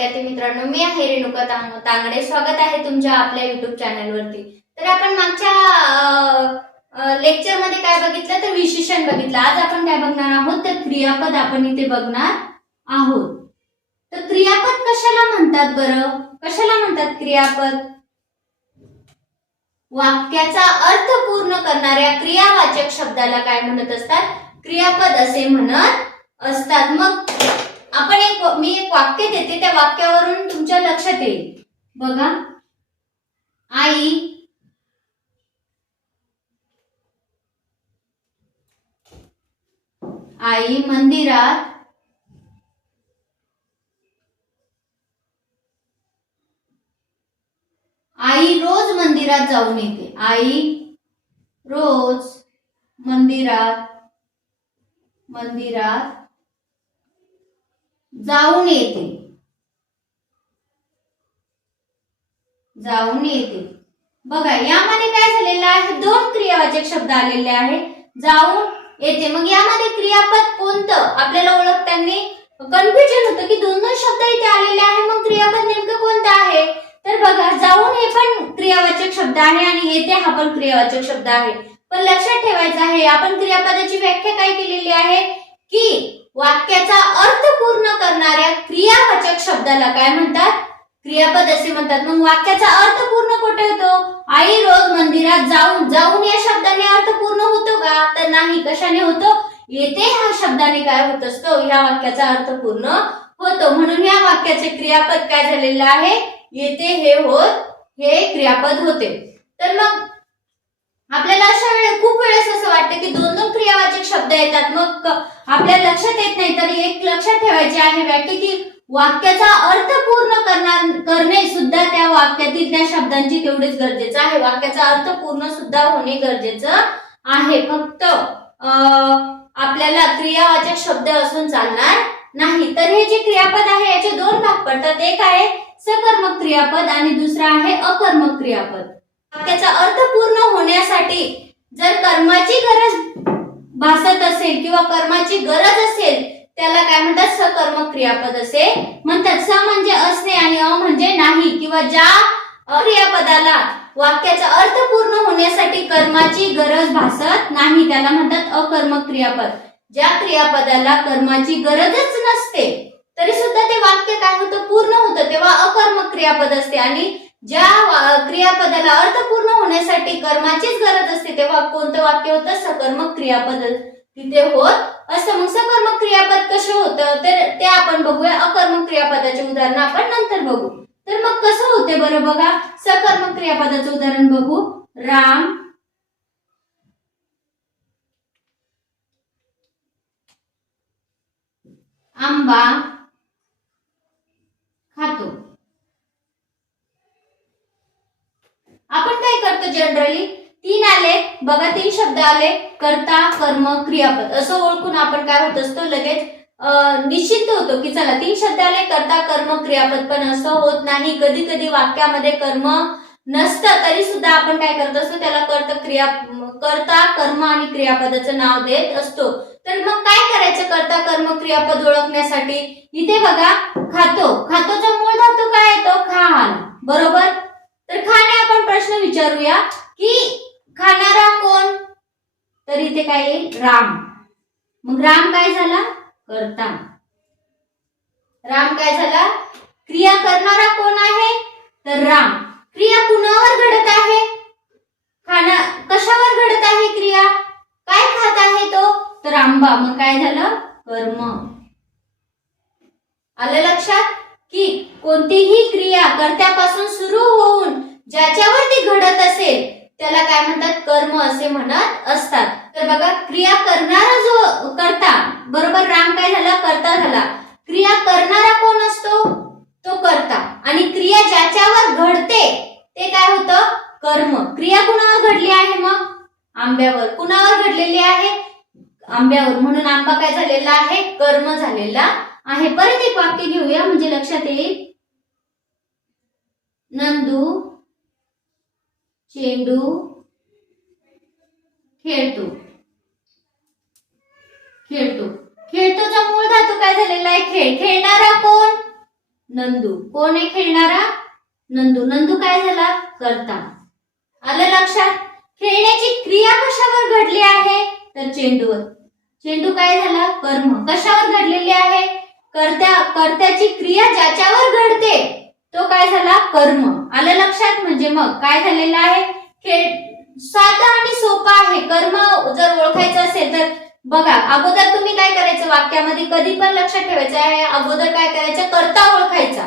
विद्यार्थी मित्रांनो, मी आहे रेणुका तांगडे. स्वागत आहे तुमच्या आपल्या YouTube चॅनलवरती. तर आपण मागच्या लेक्चर मध्ये काय बघितलं तर विशेषण बघितलं. आज आपण काय बघणार आहोत तर क्रियापद आपण इथे बघणार आहोत. तर क्रियापद कशाला म्हणतात बरं? कशाला म्हणतात क्रियापद? वाक्याचा अर्थ पूर्ण करणाऱ्या क्रियावाचक शब्दाला काय म्हणत असतात? क्रियापद असे म्हणत असतात. मग मी एक वाक्य देते, त्या वाक्यावरून तुमच्या लक्षात येईल. बघा, आई मंदिरात आई रोज मंदिरात जाऊन येते. आई रोज मंदिरात जाऊन येते. बघा, यामध्ये काय झालेलं आहे? दोन क्रियावाचक शब्द आलेले आहे, जाऊन येते. मग यामध्ये क्रियापद कोणतं आपल्याला ओळखताना कन्फ्युजन होतं की दोन शब्द इथे आलेले आहे, मग क्रियापद नेमकं कोणतं आहे? तर बघा, जाऊन हे पण क्रियावाचक शब्द आहे आणि येते हा पण क्रियावाचक शब्द आहे. पण लक्षात ठेवायचं आहे, आपण क्रियापदाची व्याख्या काय केलेली आहे की वाक्याचा अर्थ पूर्ण करणाऱ्या क्रियावाचक शब्दाला काय म्हणतात? क्रियापद असे म्हणतात. मग वाक्याचा अर्थ पूर्ण कुठे होतो? आई रोज मंदिरात जाऊन या शब्दाने अर्थ पूर्ण होतो का? तर नाही. कशाने होतो? येते ह्या शब्दाने काय होत असतो? ह्या वाक्याचा अर्थ पूर्ण होतो. म्हणून या वाक्याचे क्रियापद काय झालेलं आहे? येते हे क्रियापद होते. तर मग आपल्याला अशा खूप वेळेस असं वाटतं की दोन दोन क्रियावाचक शब्द येतात, मग आपल्याला लक्षात येत नाही. तर एक लक्षात ठेवायचे आहे व्याख्या की वाक्याचा अर्थ पूर्ण करणे सुद्धा त्या वाक्यातील त्या शब्दांची तेवढेच गरजेचं आहे. वाक्याचा अर्थ पूर्ण सुद्धा होणे गरजेचं आहे. फक्त आपल्याला क्रियावाचक शब्द असून चालणार नाही. तर हे जे क्रियापद आहे याचे दोन भाग पडतात. एक आहे सकर्मक क्रियापद आणि दुसरा आहे अकर्मक क्रियापद. वाक्याचा अर्थ पूर्ण होण्यासाठी जर कर्माची गरज भासत असेल किंवा कर्माची गरज असेल त्याला काय म्हणतात? सकर्मक क्रियापद असे म्हणतात. स म्हणजे असणे आणि अ म्हणजे नाही, किंवा ज्या क्रियापदाला वाक्याचा अर्थ पूर्ण होण्यासाठी कर्माची गरज भासत नाही त्याला म्हणतात अकर्मक क्रियापद. ज्या क्रियापदाला कर्माची गरजच नसते तरी सुद्धा ते वाक्य काय होतं? पूर्ण होतं, तेव्हा अकर्मक क्रियापद असते. आणि ज्या क्रियापदाला अर्थ पूर्ण होण्यासाठी कर्माचीच गरज असते तेव्हा कोणतं वाक्य होतं? सकर्मक क्रियापद तिथे होत असतं. मग सकर्मक क्रियापद कसे होतं तर ते आपण बघूया. अकर्मक क्रियापदाचे उदाहरण आपण नंतर बघू. तर मग कसं होते बरं? बघा, सकर्मक क्रियापदाचं उदाहरण बघू. राम आंबा खातो. आपण काय करतो जनरली? तीन आले बघा, तीन शब्द आले, कर्ता कर्म क्रियापद असं ओळखून आपण काय होत असतो? लगेच निश्चित होतो की चला तीन शब्द आले, कर्ता कर्म क्रियापद. पण असं होत नाही. कधी कधी वाक्यामध्ये कर्म नसतं तरी सुद्धा आपण काय करत असतो? त्याला कर्ता कर्म आणि क्रियापदाचं नाव देत असतो. तर मग काय करायचं कर्ता कर्म क्रियापद ओळखण्यासाठी? इथे बघा, खातोचा मूळ धातू काय येतो? खा आला, बरोबर. तर खाने आपण प्रश्न विचारूया की खाणारा कोण? तर इथे काय येईल? राम. मग राम काय झाला? कर्ता. राम काय झाला? क्रिया करणारा कोण आहे? तर राम. क्रिया कुणावर घडत आहे? कशावर घडत आहे क्रिया? काय खात आहे तो? तर आंबा. मग काय झालं? कर्म. आलं लक्षात की कोणतीही क्रिया कर्त्यापासून सुरू होऊन ज्याच्यावरती घडत असेल त्याला काय म्हणतात? कर्म असे म्हणत असतात. तर बघा, क्रिया करणारा जो कर्ता, बरोबर, राम काय झाला? कर्ता झाला. क्रिया करणारा कोण असतो? तो कर्ता. आणि क्रिया ज्याच्यावर घडते ते काय होतं? कर्म. क्रिया कुणावर घडली आहे? मग आंब्यावर. कुणावर घडलेली आहे? आंब्यावर. म्हणून आंबा काय झालेला आहे? कर्म झालेला आहे. परत एक वाक्य घेऊया म्हणजे लक्षात येईल. नंदू चेंडू खेळतो. खेळतोचा मूळ धातू काय झालेला आहे? खेळ. खेळणारा कोण? नंदू. कोण आहे खेळणारा? नंदू. नंदू काय झाला? कर्ता. आलं लक्षात? खेळण्याची क्रिया कशावर घडली आहे? तर चेंडूवर. चेंडू काय झाला? कर्म. कशावर घडलेली आहे? कर्त्याची क्रिया ज्याच्यावर घडते तो काय झाला? कर्म. आलं लक्षात? म्हणजे मग काय झालेलं आहे? खेळ साधा आणि सोपा आहे. कर्म जर ओळखायचं असेल तर बघा, अगोदर तुम्ही काय करायचं वाक्यामध्ये कधी पण लक्षात ठेवायचं आहे, अगोदर काय करायचं? कर्ता ओळखायचा.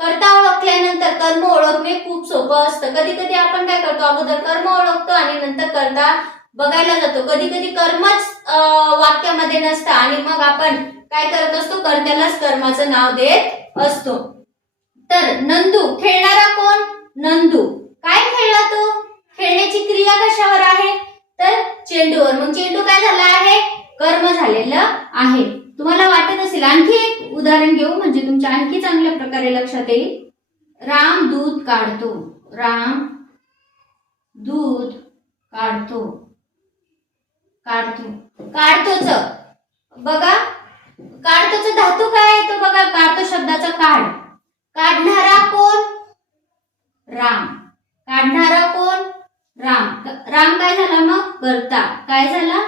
कर्ता ओळखल्यानंतर कर्म ओळखणे खूप सोपं असतं. कधी कधी आपण काय करतो? अगोदर कर्म ओळखतो आणि नंतर कर्ता बघायला जातो. कधी कधी कर्मच वाक्यामध्ये नसतं आणि मग आपण काय करत असतो? कर्त्यालाच कर्माचं नाव देत असतो. तर नंदू. खेळणारा कोण? नंदू. काय खेळला तो? खेळण्याची क्रिया कशावर आहे? तर चेंडूवर. मग चेंडू काय झाला आहे? कर्म झालेलं आहे. तुम्हाला वाटत असेल आणखी एक उदाहरण घेऊ म्हणजे तुमच्या आणखी चांगल्या प्रकारे लक्षात येईल. राम दूध काढतो. राम दूध काढतो. काढतोच बघा, काढतोच धातू काय येतो बघा? काढतो शब्दाचा काढ. काढणारा कोण? राम. काढणारा कोण? राम. राम काय झाला मग? कर्ता. काय झाला?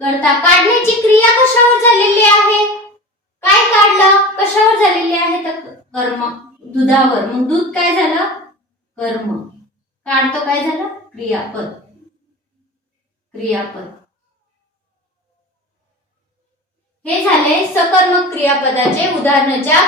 कर्ता. काढण्याची क्रिया कशावर झालेली आहे? काय काढलं? कशावर झालेली आहे? तर कर्म. दुधावर. मग दूध काय झालं? कर्म. काढतो काय झालं? क्रियापद. क्रियापद. हे झाले सकर्मक क्रियापदाचे उदाहरण. ज्या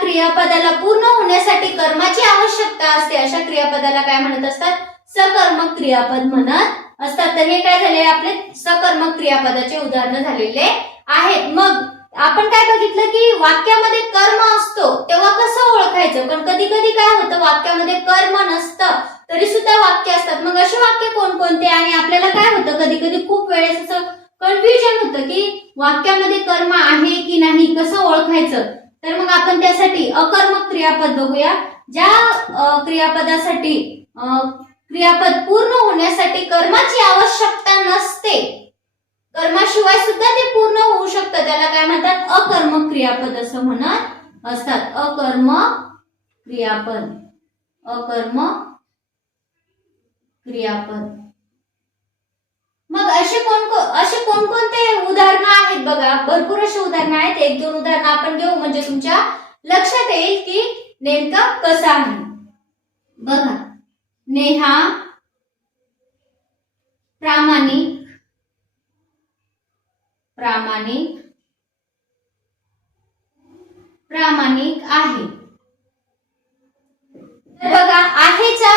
क्रियापदाला पूर्ण होण्यासाठी कर्माची आवश्यकता असते अशा क्रियापदाला काय म्हणत असतात? सकर्मक क्रियापद म्हणत असतात. तर हे काय झाले? आपले सकर्मक क्रियापदाचे उदाहरण झालेले आहेत. मग आपण काय बघितलं की वाक्यामध्ये कर्म असतो तेव्हा कसं ओळखायचं? पण कधी कधी काय होतं? वाक्यामध्ये कर्म नसतं तरी सुद्धा वाक्य असतात. मग असे वाक्य कोणकोणते? आणि आपल्याला काय होतं? कधी कधी खूप वेळेस असं कन्फ्युजन होतं की वाक्यामध्ये कर्म आहे की नाही, कसं ओळखायचं? तर मग आपण त्यासाठी अकर्मक क्रियापद बघूया. ज्या क्रियापदासाठी क्रियापद पूर्ण होण्यासाठी कर्माची आवश्यकता नसते, कर्माशिवाय सुद्धा ते पूर्ण होऊ शकतं, त्याला काय म्हणतात? अकर्मक क्रियापद असं म्हणत असतात. अकर्मक क्रियापद. अकर्मक क्रियापद. मग असे कोणकोणते उदाहरणं आहेत बघा? भरपूर अशी उदाहरणं आहेत. एक दोन उदाहरणं आपण घेऊ म्हणजे तुमच्या लक्षात येईल की नेमका कसा आहे. बघा, नेहा प्रामाणिक आहे. बघा, आहेचा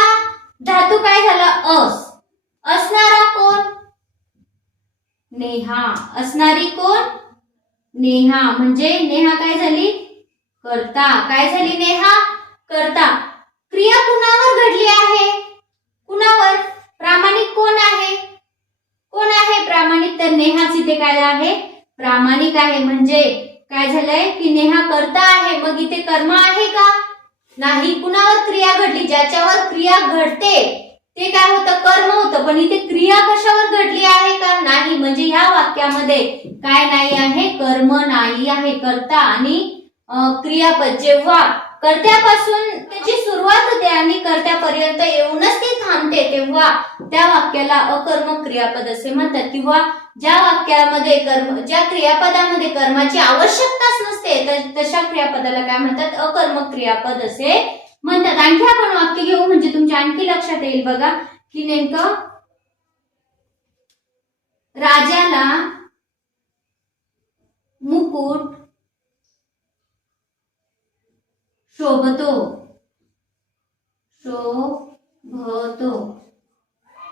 धातू काय झाला? अस. असणारा कोण? नेहा. असणारी कोण? नेहा. म्हणजे नेहा काय झाली? कर्ता. काय झाली नेहा? कर्ता. क्रिया कुणावर घडली आहे? कुणावर? प्रामाणिक कोण आहे? कोण आहे प्रामाणिक? तर नेहाच इथे काय आहे? प्रामाणिक आहे. म्हणजे काय झालंय की नेहा कर्ता आहे. मग इथे कर्म आहे का? नाही. कुणावर क्रिया घडली? ज्याच्यावर क्रिया घडते ते काय होतं? कर्म होतं. पण इथे क्रिया कशावर घडली आहे का? नाही. म्हणजे ह्या वाक्यामध्ये काय नाही आहे? कर्म नाही आहे. कर्ता आणि क्रियापद जेव्हा कर्त्यापासून त्याची सुरुवात होते आणि कर्त्यापर्यंत येऊनच ती थांबते तेव्हा त्या वाक्याला अकर्मक क्रियापद असे म्हणतात. किंवा ज्या क्रियापदामध्ये कर्माची आवश्यकताच नसते तशा क्रियापदाला काय म्हणतात? अकर्मक क्रियापद असे म्हणतात. आणखी आपण वाक्य घेऊ म्हणजे तुमच्या आणखी लक्षात येईल बघा की नेमकं राजाला मुकुट शोभतो.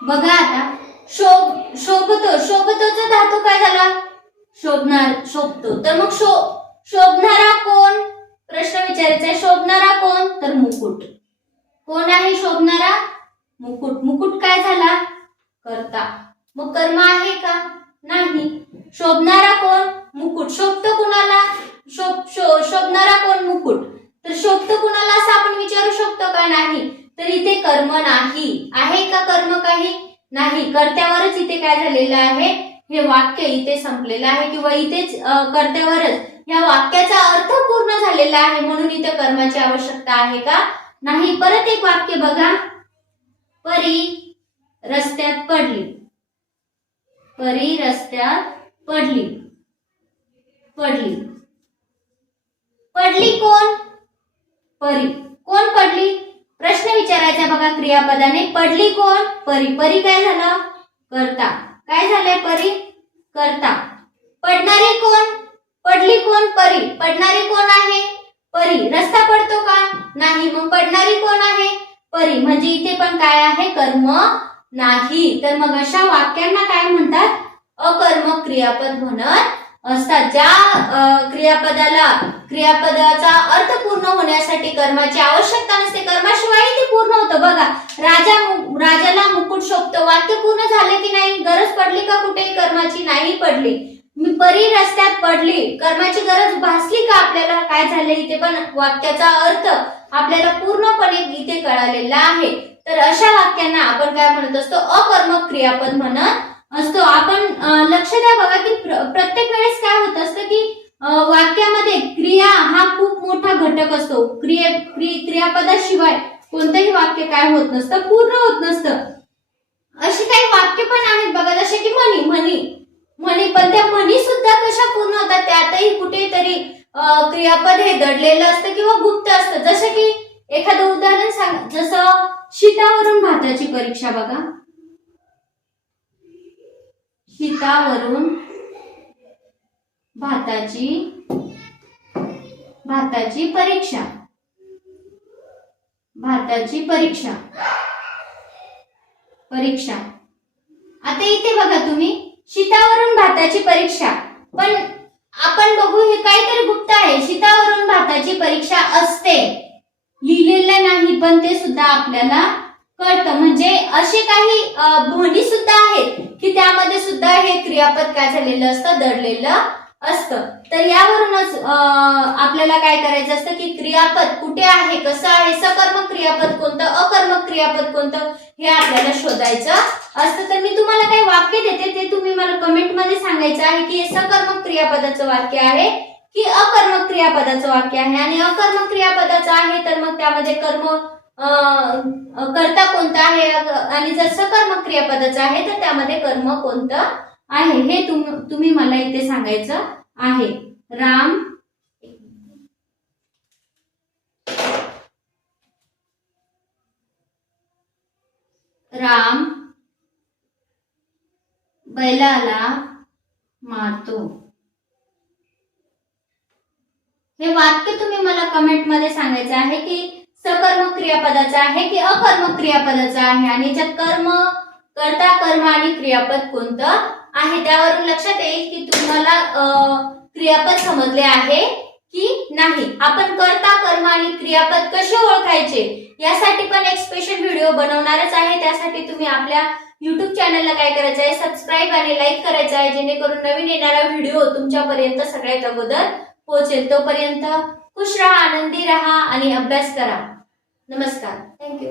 बघा आता शोभतोचा धातू काय झाला? शोभतो. तर मग शोभणारा कोण? प्रश्न विचारायचा आहे. शोभणारा कोण? तर मुकुट. कोण आहे शोभणारा? मुकुट. मुकुट काय झाला? कर्ता. मग कर्म आहे का? नाही. शोभणारा कोण? मुकुट. शोभतो कुणाला? शोभणारा कोण? मुकुट. तर शोभतो कुणाला असं आपण विचारू शकतो का? नाही. तर इथे कर्म नाही. आहे का कर्म काही? नाही. कर्त्यावरच इथे काय झालेलं आहे? हे वाक्य इथे संपलेलं आहे किंवा इथेच कर्त्यावरच या वाक्याचा अर्थ पूर्ण झालेला आहे म्हणून इथे कर्माची आवश्यकता आहे का? नाही. परत एक वाक्य बघा, परी रस्त्यात पडली. परी रस्त्यात पडली. पडली. पडली कोण? परी. कोण पडली? प्रश्न विचारायचा बघा क्रियापदाने. पडली कोण? परी. परी काय झालं? कर्ता. काय झालंय? परी कर्ता. पडणारी कोण? पडली कोण? परी. पडणारी कोण आहे? परी. रस्ता पडतो का? नाही. मग पडणारी कोण आहे? परी. म्हणजे इथे पण काय आहे? कर्म नाही. तर मग अशा वाक्यांना काय म्हणतात? अकर्मक क्रियापद म्हणत असतात. ज्या क्रियापदाचा अर्थ पूर्ण होण्यासाठी कर्माची आवश्यकता नसते, कर्माशिवाय ते पूर्ण होतं. बघा, राजाला मुकुट शोभतो, वाक्य पूर्ण झाले की नाही? गरज पडली का कुठेही कर्माची? नाही पडली. मी परी रस्त्यात पडली, कर्माची गरज भासली का आपल्याला? काय झालं? इथे पण वाक्याचा अर्थ आपल्याला पूर्णपणे इथे कळालेला आहे. तर अशा वाक्यांना आपण काय म्हणत असतो? अकर्मक क्रियापद म्हणत असतो. आपण लक्ष द्या बघा की प्रत्येक वेळेस काय होत असतं की वाक्यामध्ये क्रिया हा खूप मोठा घटक असतो. क्रियापदाशिवाय कोणतंही वाक्य काय होत नसतं, पूर्ण होत नसतं. अशी काही वाक्य पण आहेत बघा, जसे की म्हणी, पण त्या म्हणी सुद्धा कशा पूर्ण होतात? त्यातही कुठेतरी क्रियापद हे दडलेलं असतं किंवा गुप्त असतं. जसं की एखादं उदाहरण सांग, जसं शीतावरून भाताची परीक्षा. बघा, शीतावरून भाताची परीक्षा. भाताची परीक्षा. आता इथे बघा तुम्ही, शीतावरून भाताची परीक्षा, पण आपण बघू हे काहीतरी गुप्त आहे. शीतावरून भाताची परीक्षा असते, लिहिलेलं नाही, पण ते सुद्धा आपल्याला कळतं. म्हणजे असे काही म्हणी सुद्धा आहेत की त्यामध्ये सुद्धा हे क्रियापद काय झालेलं असतं? दडलेलं असतं. तर यावरूनच आपल्याला काय करायचं असतं की क्रियापद कुठे आहे, कसं आहे, सकर्मक क्रियापद कोणतं, अकर्मक क्रियापद कोणतं, हे आपल्याला शोधायचं असतं. तर मी तुम्हाला काही वाक्य देते, ते तुम्ही मला कमेंट मध्ये सांगायचं आहे की हे सकर्मक क्रियापदाचं वाक्य आहे की अकर्मक क्रियापदाचं वाक्य आहे. आणि अकर्मक क्रियापदाचं आहे तर मग त्यामध्ये कर्ता कोणता आहे, आणि जर सकर्मक क्रियापदाचं आहे तर त्यामध्ये कर्म कोणतं आहे, हे तुम्ही मला इथे सांगायचं आहे. राम बैलाला मारतो. हे वाक्य तुम्ही मला कमेंट मध्ये सांगायचं आहे की सकर्मक क्रियापदाचं आहे की अकर्मक क्रियापदाचं आहे, आणि याच्यात कर्ता, कर्म आणि क्रियापद कोणतं आहे. त्यावरून लक्षात येईल की तुम्हाला क्रियापद समजले आहे की नाही. आपण कर्ता, कर्म आणि क्रियापद कसे ओळखायचे यासाठी पण एक स्पेशल व्हिडिओ बनवणारच आहे. त्यासाठी तुम्ही आपल्या YouTube चॅनलला काय करायचं आहे? सबस्क्राईब आणि लाईक करायचं आहे, जेणेकरून नवीन येणारा व्हिडिओ तुमच्यापर्यंत सगळ्यात अगोदर पोहोचेल. तोपर्यंत खुश रहा, आनंदी रहा आणि अभ्यास करा. नमस्कार. थँक्यू.